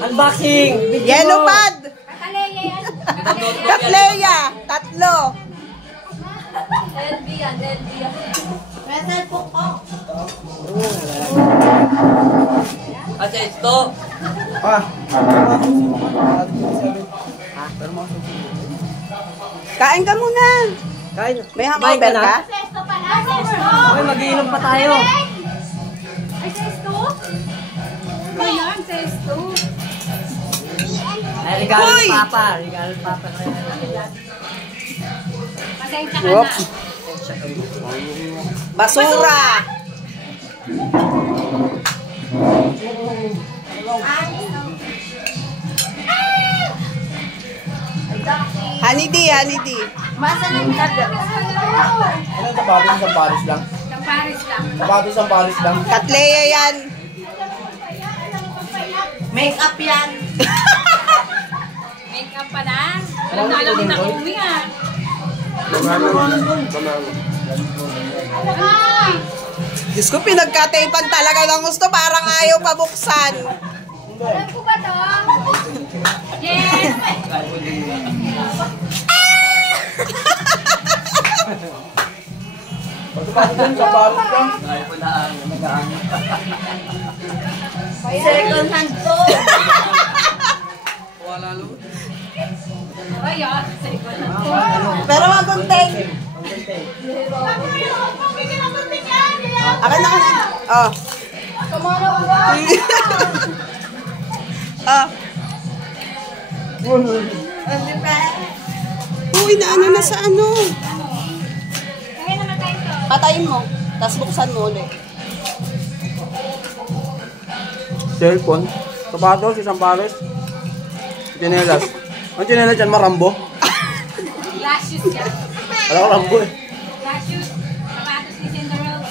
Unboxing! Yellow pad! Katleya! Tatlo! LB yan, LB yan. May cellphone ko. Kasi ito. Kain ka muna! Kain. May hangover ka? Sesto pa na, sesto. Okay, mag-iinom pa tayo. Ay, sesto? Ano yan, sesto? Ay, regalo ng Papa. Regalo ng Papa. Pasensya ka na. Basura! Hanidi, hanidi. Masa ng kada? Ano ito? Sapatos sa Paris lang? Ng Paris lang. Sapatos sa Paris lang? Katleya yan. Make-up yan. Make-up pa na? Alam na alam kita kumi ah. Diyos ko, pinagkataypan talaga ng gusto. Parang ayaw pabuksan. Alam ko ba to? Yes! Sapatos sa Paris lang? Second hand to. Wala lo. Ay ah, second hand to. Pero magunting. Akin na ka na. Oh. Ah. Uy, naano na sa ano. Kaya naman tayo to. Patayin mo. Tapos buksan mo ulit. Cellphone. Sapatos, isang Paris. Chinelas. Ang chinelas dyan, marambo. Glass shoes yan. Wala ko rambo eh. Glass shoes. Sapatos ni Cinderella.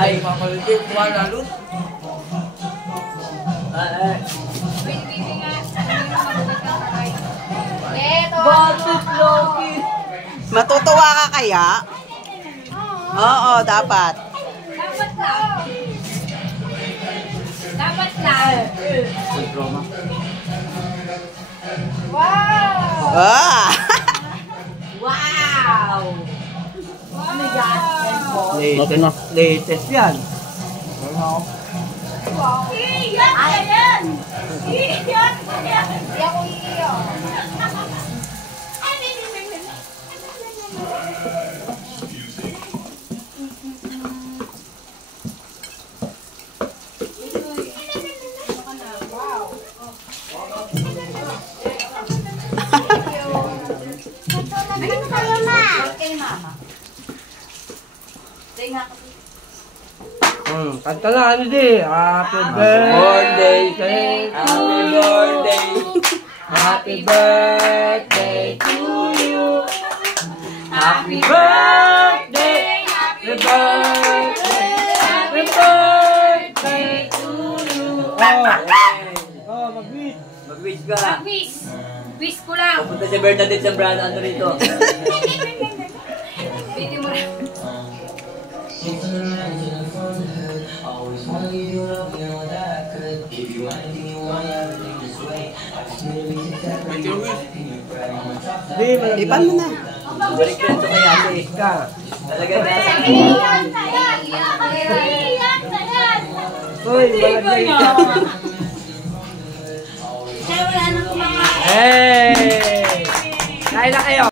Ay, papalutin. Wala lo. Ay. Baby nga. Eto. Bakit, Loki? Matutuwa ka kaya? Oo, dapat. Dapat lang. Dapat lang. Wow! Ah! Wow! Oh my God! Latest yan. Iyan ka yan! Iyan ka yan! Hindi ako iiyak. Kay mama. Say nga kasi. Kanta na, ano di? Happy birthday to you. Happy birthday. Happy birthday to you. Happy birthday. Happy birthday. Happy birthday to you. Oh, mag-wish. Mag-wish ka. Mag-wish. Wish ko lang. Pupunta si Bernadette sa brand, ano rito? Video mo rin. Ipan mo na. Balik ka ito kay Ate Iska. Talaga na. Iyan ka yan! Iyan ka yan! Uy, malagay ka. Kaya wala nang kumakain. Hey! Kain na kayo.